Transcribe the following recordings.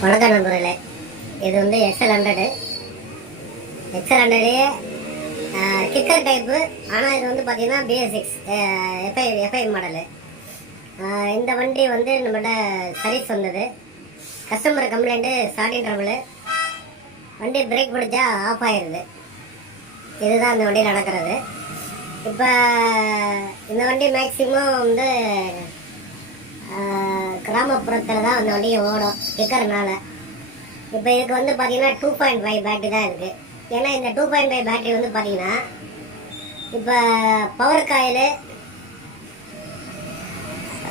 வணக்கம் நண்பர்களே இது வந்து எக்ஸல் ஹண்ட்ரடு எக்ஸல் ஹண்ட்ரடே கிக்கர் டைப்பு ஆனால் இது வந்து பார்த்திங்கன்னா பிஎஸ் எஃப்ஐ எஃப்ஐ மாடலு இந்த வண்டி வந்து நம்மகிட்ட சர்வீஸ் வந்தது. கஸ்டமர் கம்ப்ளைண்ட்டு ஸ்டார்டிங் ட்ரபிள் வண்டி பிரேக் பிடிச்சா ஆஃப் ஆயிடுது இதுதான் அந்த வண்டியில் நடக்கிறது. இப்போ இந்த வண்டி மேக்ஸிமம் வந்து கிராமப்புறத்தில் தான் அந்த வண்டியை ஓடும் கிக்கர்னால இப்போ இதுக்கு வந்து பார்த்தீங்கன்னா டூ பாயிண்ட் ஃபைவ் பேட்டரி தான் இருக்குது ஏன்னா இந்த டூ பாயிண்ட் ஃபைவ் பேட்டரி வந்து பார்த்தீங்கன்னா இப்போ பவர் காயிலு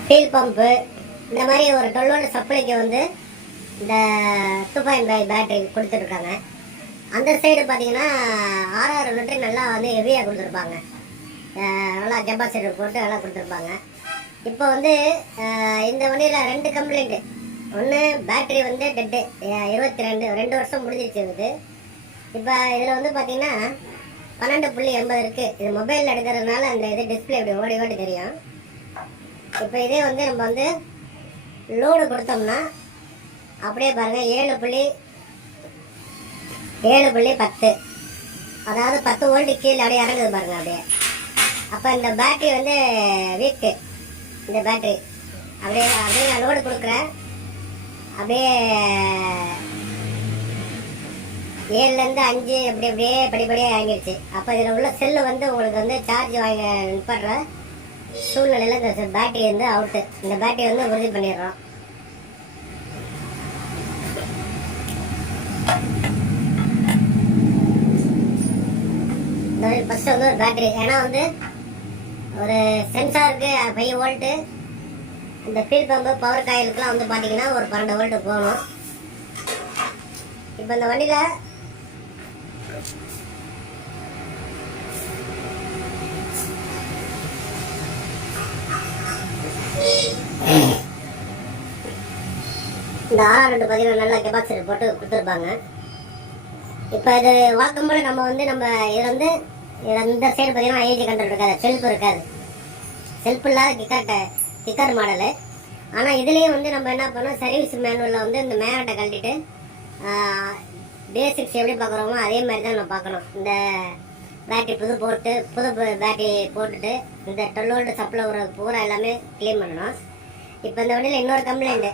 ஃபீல் பம்பு இந்த மாதிரி ஒரு டுவெல் சப்ளைக்கு வந்து இந்த டூ பாயிண்ட் ஃபைவ் பேட்டரி கொடுத்துருக்காங்க. அந்த சைடு பார்த்தீங்கன்னா ஆறாறு லிட்டர் நல்லா வந்து ஹெவியாக கொடுத்துருப்பாங்க. நல்லா கெப்பாசிட்டர் போட்டு நல்லா கொடுத்துருப்பாங்க. இப்போ வந்து இந்த வண்டியில் ரெண்டு கம்ப்ளைண்ட்டு ஒன்று பேட்டரி வந்து டெட்டு இருபத்தி ரெண்டு ரெண்டு வருஷம் முடிஞ்சிருச்சு இது. இப்போ இதில் வந்து பார்த்தீங்கன்னா பன்னெண்டு புள்ளி எண்பது இருக்குது இது மொபைலில் எடுக்கிறதுனால அந்த இது டிஸ்பிளே இப்படி ஓடி ஓடி தெரியும். இப்போ இதே வந்து நம்ம வந்து லோடு கொடுத்தோம்னா அப்படியே பாருங்கள் ஏழு புள்ளி ஏழு புள்ளி பத்து. அதாவது பத்து ஓல்டு கீழே அப்படியே இறங்குது பாருங்கள் அப்படியே. அப்போ இந்த பேட்டரி வந்து வீக்கு இந்த பேட்டரி அப்படியே அப்படியே நான் லோடு கொடுக்குறேன். அப்படியே ஏழுலேருந்து அஞ்சு அப்படி அப்படியே படிப்படியாக இறங்கிடுச்சு அப்போ இதில் உள்ள செல்லு வந்து உங்களுக்கு வந்து சார்ஜ் வாங்க நிற்படுற சூழ்நிலையில் இந்த பேட்டரி வந்து அவுட்டு இந்த பேட்டரி வந்து உறுதி பண்ணிடுறோம். ஃபஸ்ட்டு வந்து ஒரு பேட்டரி ஏன்னா வந்து ஒரு சென்சாருக்கு ஃபைவ் வோல்ட்டு இந்த ஃபீல் பம்பு பவர் காயிலுக்குலாம் வந்து பார்த்தீங்கன்னா ஒரு பன்னெண்டு வோல்ட்டு போகணும். இப்போ இந்த வண்டியில் இந்த ஆறாம் ரெண்டு பார்த்தீங்கன்னா நல்லா கெப்பாசிட்டர் போட்டு கொடுத்துருப்பாங்க. இப்போ இது வழக்கம் போல நம்ம வந்து நம்ம இது வந்து இந்த சைடு பார்த்தீங்கன்னா ஐஏஜி கண்ட்ரோல் இருக்காது செல்ஃப் இருக்காது. செல்ஃப் இல்லாத கிக்கர் கிக்கர் மாடலு ஆனால் இதுலேயும் வந்து நம்ம என்ன பண்ணோம் சர்வீஸ் மேனுவலில் வந்து இந்த மேனட்டை கழட்டிட்டு பேசிக்ஸ் எப்படி பார்க்குறோமோ அதே மாதிரி தான் நம்ம பார்க்கணும். இந்த பேட்டரி புது போட்டு புது பேட்டரி போட்டுட்டு இந்த டுவெல் வோல்ட் சப்ளை ஒரு பூரா எல்லாமே க்ளீன் பண்ணணும். இப்போ இந்த வண்டியில் இன்னொரு கம்ப்ளைண்ட்டு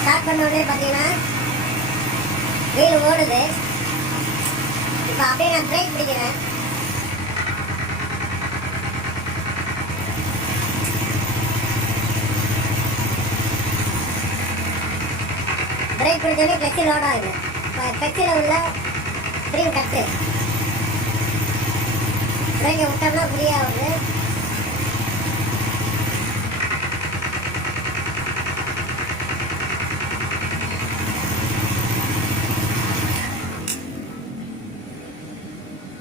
ஸ்டார்ட் பண்ண உடனே பார்த்தீங்கன்னா வீல் ஓடுது. இப்போ அப்படியே நான் பிரேக் பிடிக்கிறேன். பிரேக் பிடிச்சோடனே கிளச்சு லோட் ஆகுது இப்போ கிளச்சில் உள்ள ஸ்ப்ரிங் கட்டு பிரேக்கை விட்டோம்னா ஃப்ரீ ஆகுது.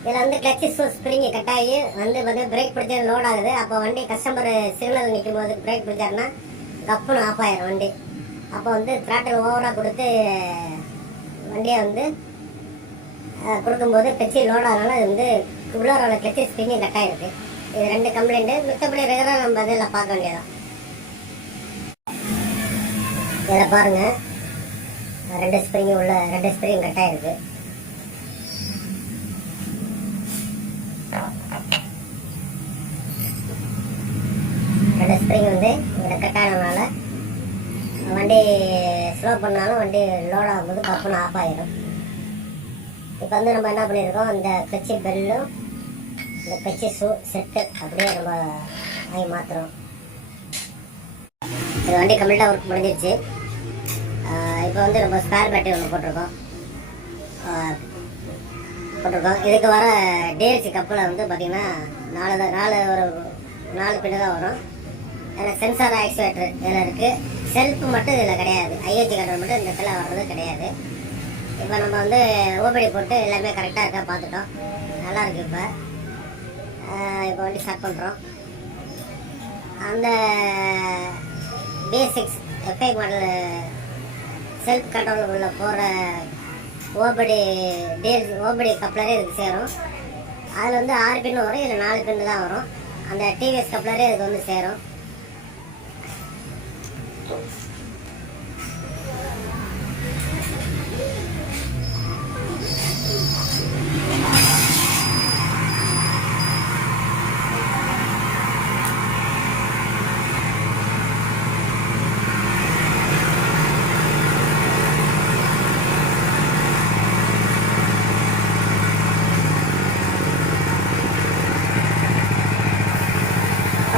இதில் வந்து கிளச்சு ஸ்ப்ரிங் கட் ஆகி வந்து வந்து பிரேக் பிடிச்சது லோட் ஆகுது. அப்போ வண்டி கஸ்டமர் சிக்னல் நிற்கும் போது பிரேக் பிடிச்சாருன்னா கப்புன்னு ஆஃப் ஆயிரும் வண்டி. அப்போ வந்து த்ராட்டில் ஓவராக கொடுத்து வண்டியை வந்து கொடுக்கும்போது கிளச்சி லோடானால அது வந்து உள்ளோரோட கிளச்சி ஸ்ப்ரிங்கு கட் ஆகிருக்கு இது ரெண்டு கம்ப்ளைண்ட்டு மித்தபடி ரெகுலராக நம்ம இதில் பார்க்க வேண்டியதான் இதில் பாருங்கள் ரெண்டு ஸ்ப்ரிங்கு உள்ள ரெண்டு ஸ்ப்ரிங் கட் ஆகிருக்கு ரெண்டு ஸ்ப்ரிங் வந்து இதில் கட் ஆனதுனால வண்டி ஸ்லோ பண்ணாலும் வண்டி லோட் ஆகும்போது கப்புன்னு ஆஃப் ஆகிடும் இப்போ வந்து நம்ம என்ன பண்ணியிருக்கோம் இந்த கச்சி பெல்லும் இந்த கச்சி ஷூ செட்டு அப்படியே நம்ம வாங்கி மாற்றுறோம் இது வண்டி கம்ப்ளீட்டாக ஒர்க் முடிஞ்சிருச்சு. இப்போ வந்து நம்ம ஸ்பேர் பேட்டரி ஒன்று போட்டிருக்கோம். போட்டிருக்கோம். இதுக்கு வர டிஎல்சி கப்பில் வந்து பார்த்தீங்கன்னா நாலு தான் நாலு ஒரு நாலு பின்னு தான் வரும். ஏன்னா சென்சார் ஆக்சுவேட்டர் இதில் இருக்குது செல்ஃப் மட்டும் இதில் கிடையாது. ஐஹெச் கண்ட்ரோல் மட்டும் இந்த இடத்துல வர்றது கிடையாது. இப்போ நம்ம வந்து ஓபடி போட்டு எல்லாமே கரெக்டாக இருக்கா பார்த்துட்டோம். நல்லாயிருக்கு இப்போ. இப்போ வண்டி ஸ்டார்ட் பண்ணுறோம் அந்த basics FI model self control உள்ள போகிற ஓபடி டேல் ஓபடி கப்ளரே இதுக்கு சேரும். அதில் வந்து ஆறு பின்னு வரும் இதில் நாலு பின்னு தான் வரும். அந்த டிவிஎஸ் கப்ளரே இதுக்கு வந்து சேரும்.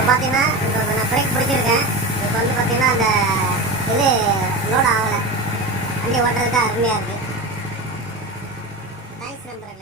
பார்த்தீங்கன்னா இப்போ நான் பிரேக் பிடிச்சிருக்கேன் இப்போ வந்து பார்த்தீங்கன்னா அந்த இது லோட் ஆகலை. வண்டி ஓட்டுறதுக்கு அருமையாக இருக்குது தேங்க்ஸ் நம்புறேன்